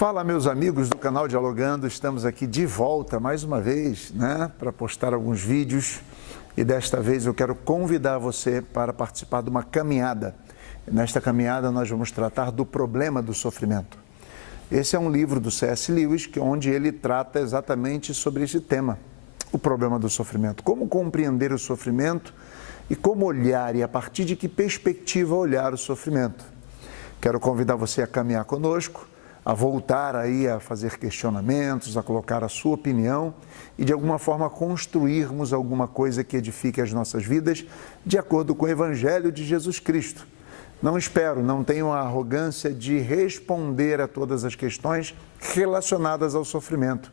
Fala, meus amigos do canal Dialogando, estamos aqui de volta mais uma vez, para postar alguns vídeos, e desta vez eu quero convidar você para participar de uma caminhada. Nesta caminhada nós vamos tratar do problema do sofrimento. Esse é um livro do C.S. Lewis, onde ele trata exatamente sobre esse tema, o problema do sofrimento. Como compreender o sofrimento e como olhar e a partir de que perspectiva olhar o sofrimento. Quero convidar você a caminhar conosco, a voltar aí a fazer questionamentos, a colocar a sua opinião e de alguma forma construirmos alguma coisa que edifique as nossas vidas de acordo com o Evangelho de Jesus Cristo. Não tenho a arrogância de responder a todas as questões relacionadas ao sofrimento,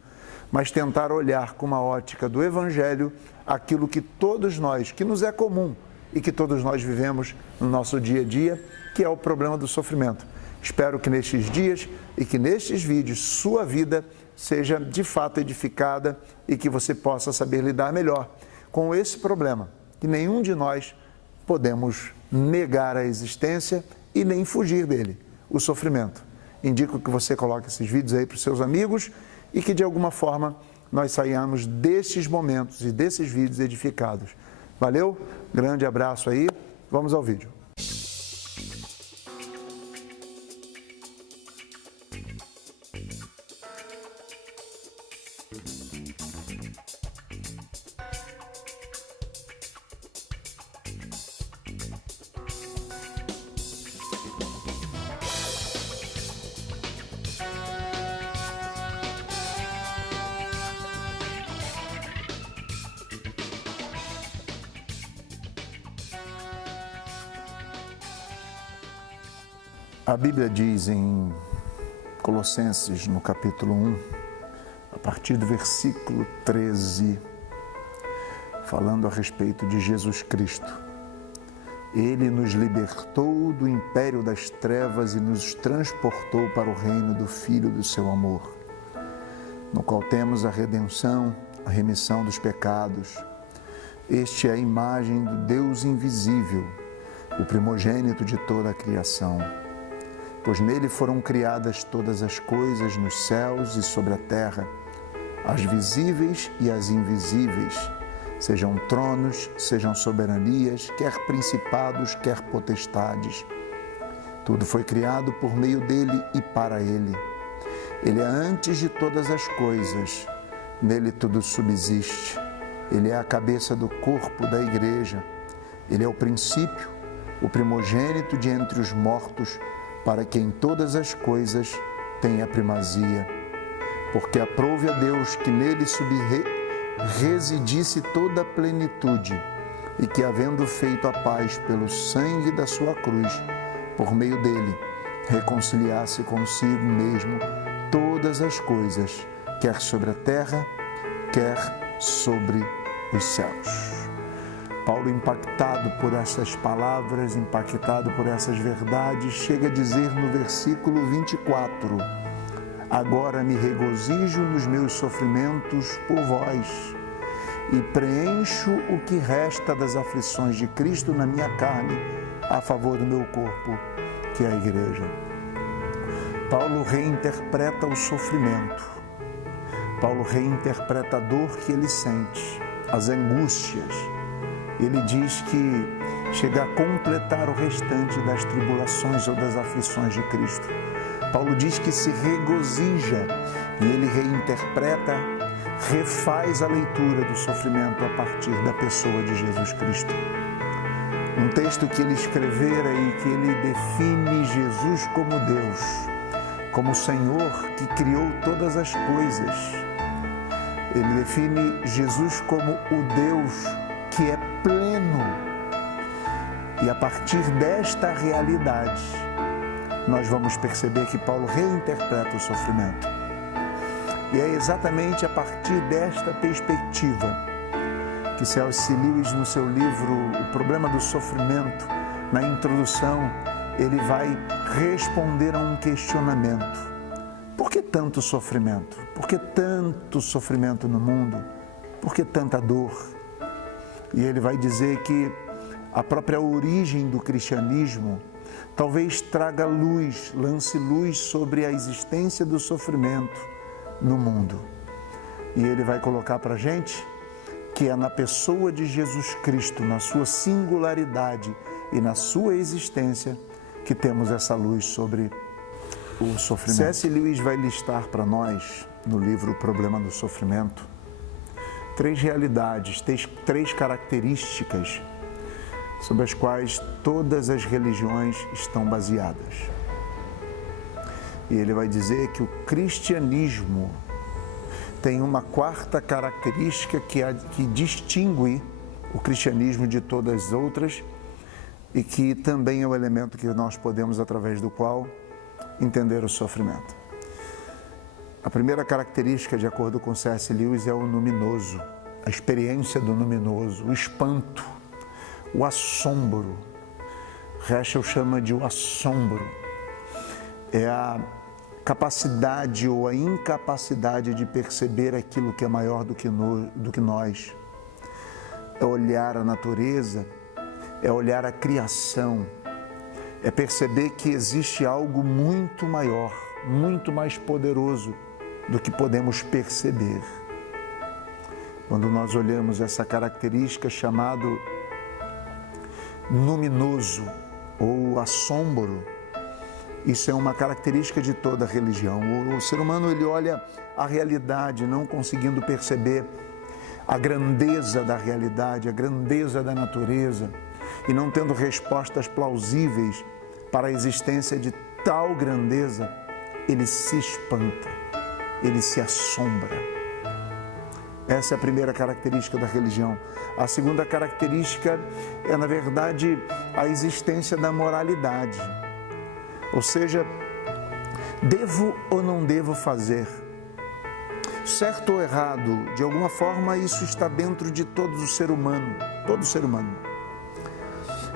mas tentar olhar com uma ótica do Evangelho aquilo que todos nós, que nos é comum e que todos nós vivemos no nosso dia a dia, que é o problema do sofrimento. Espero que nestes dias e que nestes vídeos sua vida seja de fato edificada e que você possa saber lidar melhor com esse problema, que nenhum de nós podemos negar a existência e nem fugir dele, o sofrimento. Indico que você coloque esses vídeos aí para os seus amigos e que de alguma forma nós saiamos destes momentos e desses vídeos edificados. Valeu? Grande abraço aí, vamos ao vídeo. A Bíblia diz em Colossenses, no capítulo 1, a partir do versículo 13, falando a respeito de Jesus Cristo. Ele nos libertou do império das trevas e nos transportou para o reino do Filho do seu amor, no qual temos a redenção, a remissão dos pecados. Este é a imagem do Deus invisível, o primogênito de toda a criação. Pois nele foram criadas todas as coisas nos céus e sobre a terra, as visíveis e as invisíveis, sejam tronos, sejam soberanias, quer principados, quer potestades. Tudo foi criado por meio dele e para ele. Ele é antes de todas as coisas, nele tudo subsiste. Ele é a cabeça do corpo da igreja. Ele é o princípio, o primogênito de entre os mortos, para que em todas as coisas tenha primazia. Porque aprouve a Deus que nele residisse toda a plenitude, e que, havendo feito a paz pelo sangue da sua cruz, por meio dele, reconciliasse consigo mesmo todas as coisas, quer sobre a terra, quer sobre os céus. Paulo, impactado por essas palavras, impactado por essas verdades, chega a dizer no versículo 24: agora me regozijo nos meus sofrimentos por vós e preencho o que resta das aflições de Cristo na minha carne, a favor do meu corpo, que é a igreja. Paulo reinterpreta o sofrimento. Paulo reinterpreta a dor que ele sente, as angústias. Ele diz que chega a completar o restante das tribulações ou das aflições de Cristo. Paulo diz que se regozija e ele reinterpreta, refaz a leitura do sofrimento a partir da pessoa de Jesus Cristo. Um texto que ele escrevera e que ele define Jesus como Deus, como o Senhor que criou todas as coisas. Ele define Jesus como o Deus que é pleno. E a partir desta realidade, nós vamos perceber que Paulo reinterpreta o sofrimento. E é exatamente a partir desta perspectiva que C.S. Lewis, no seu livro O Problema do Sofrimento, na introdução, ele vai responder a um questionamento. Por que tanto sofrimento? Por que tanto sofrimento no mundo? Por que tanta dor? E ele vai dizer que a própria origem do cristianismo talvez traga luz, lance luz sobre a existência do sofrimento no mundo. E ele vai colocar para a gente que é na pessoa de Jesus Cristo, na sua singularidade e na sua existência, que temos essa luz sobre o sofrimento. C.S. Lewis vai listar para nós, no livro O Problema do Sofrimento, 3 realidades, 3 características sobre as quais todas as religiões estão baseadas. E ele vai dizer que o cristianismo tem uma 4ª característica que distingue o cristianismo de todas as outras e que também é o elemento que nós podemos, através do qual, entender o sofrimento. A primeira característica, de acordo com C.S. Lewis, é o luminoso, a experiência do luminoso, o espanto, o assombro. Heschel chama de o assombro. É a capacidade ou a incapacidade de perceber aquilo que é maior do que nós. É olhar a natureza, é olhar a criação, é perceber que existe algo muito maior, muito mais poderoso do que podemos perceber. Quando nós olhamos essa característica chamado luminoso ou assombro, isso é uma característica de toda religião. O ser humano, ele olha a realidade não conseguindo perceber a grandeza da realidade, a grandeza da natureza, e não tendo respostas plausíveis para a existência de tal grandeza, ele se espanta, ele se assombra. Essa é a primeira característica da religião. A segunda característica é, na verdade, a existência da moralidade. Ou seja, devo ou não devo fazer? Certo ou errado? De alguma forma, isso está dentro de todo o ser humano. Todo ser humano.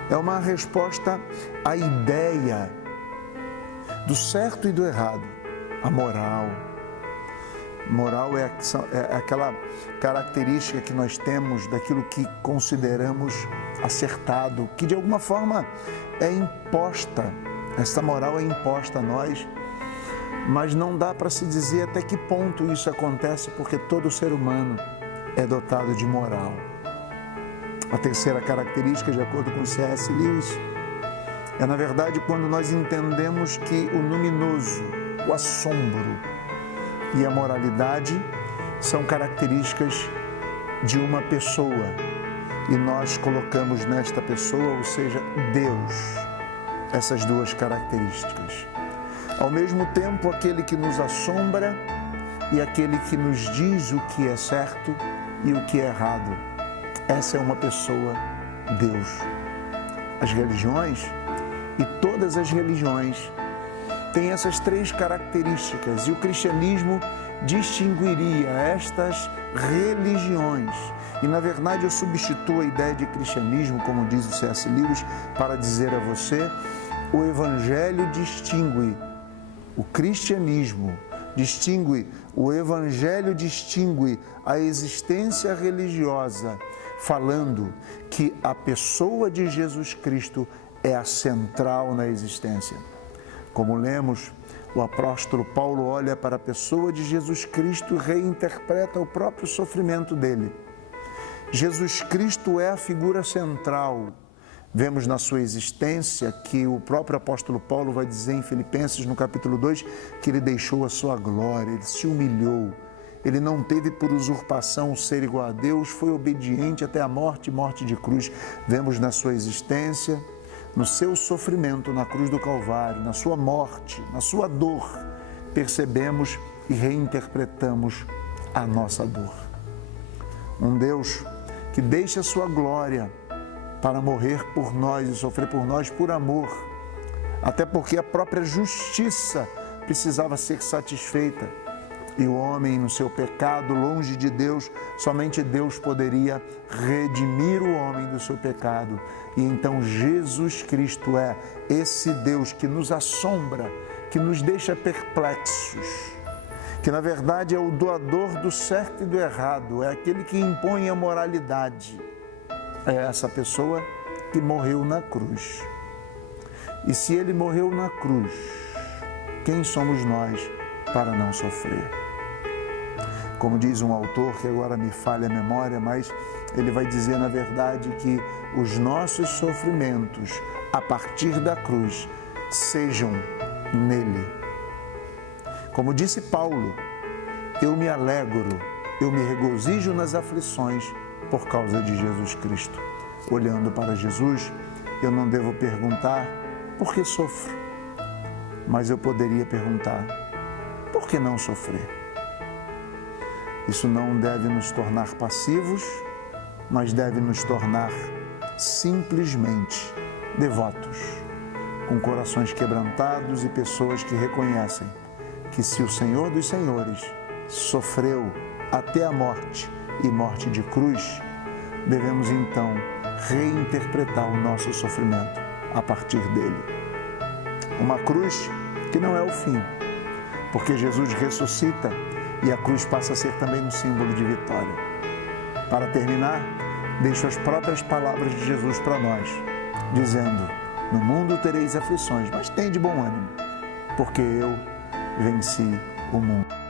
É uma resposta à ideia do certo e do errado. A moral. Moral é aquela característica que nós temos daquilo que consideramos acertado, que de alguma forma é imposta. Essa moral é imposta a nós, mas não dá para se dizer até que ponto isso acontece, porque todo ser humano é dotado de moral. A terceira característica, de acordo com C.S. Lewis, é, na verdade, quando nós entendemos que o luminoso, o assombro e a moralidade são características de uma pessoa e nós colocamos nesta pessoa, ou seja, Deus, essas 2 características. Ao mesmo tempo, aquele que nos assombra e aquele que nos diz o que é certo e o que é errado. Essa é uma pessoa, Deus. As religiões, e todas as religiões, têm essas 3 características, e o cristianismo distinguiria estas religiões. E, na verdade, eu substituo a ideia de cristianismo, como diz o C.S. Lewis, para dizer a você: o Evangelho distingue o cristianismo, o Evangelho distingue a existência religiosa, falando que a pessoa de Jesus Cristo é a central na existência. Como lemos, o apóstolo Paulo olha para a pessoa de Jesus Cristo e reinterpreta o próprio sofrimento dele. Jesus Cristo é a figura central. Vemos na sua existência que o próprio apóstolo Paulo vai dizer em Filipenses, no capítulo 2, que ele deixou a sua glória, ele se humilhou, ele não teve por usurpação o ser igual a Deus, foi obediente até a morte de cruz. Vemos na sua existência, no seu sofrimento na cruz do Calvário, na sua morte, na sua dor, percebemos e reinterpretamos a nossa dor. Um Deus que deixa a sua glória para morrer por nós e sofrer por nós por amor, até porque a própria justiça precisava ser satisfeita. E o homem, no seu pecado, longe de Deus, somente Deus poderia redimir o homem do seu pecado. E então Jesus Cristo é esse Deus que nos assombra, que nos deixa perplexos, que na verdade é o doador do certo e do errado, é aquele que impõe a moralidade. É essa pessoa que morreu na cruz. E se ele morreu na cruz, quem somos nós para não sofrer? Como diz um autor, que agora me falha a memória, mas ele vai dizer, na verdade, que os nossos sofrimentos, a partir da cruz, sejam nele. Como disse Paulo, eu me alegro, eu me regozijo nas aflições por causa de Jesus Cristo. Olhando para Jesus, eu não devo perguntar por que sofro, mas eu poderia perguntar por que não sofrer. Isso não deve nos tornar passivos, mas deve nos tornar simplesmente devotos, com corações quebrantados e pessoas que reconhecem que se o Senhor dos Senhores sofreu até a morte e morte de cruz, devemos então reinterpretar o nosso sofrimento a partir dele. Uma cruz que não é o fim, porque Jesus ressuscita e a cruz passa a ser também um símbolo de vitória. Para terminar, deixo as próprias palavras de Jesus para nós, dizendo: no mundo tereis aflições, mas tende bom ânimo, porque eu venci o mundo.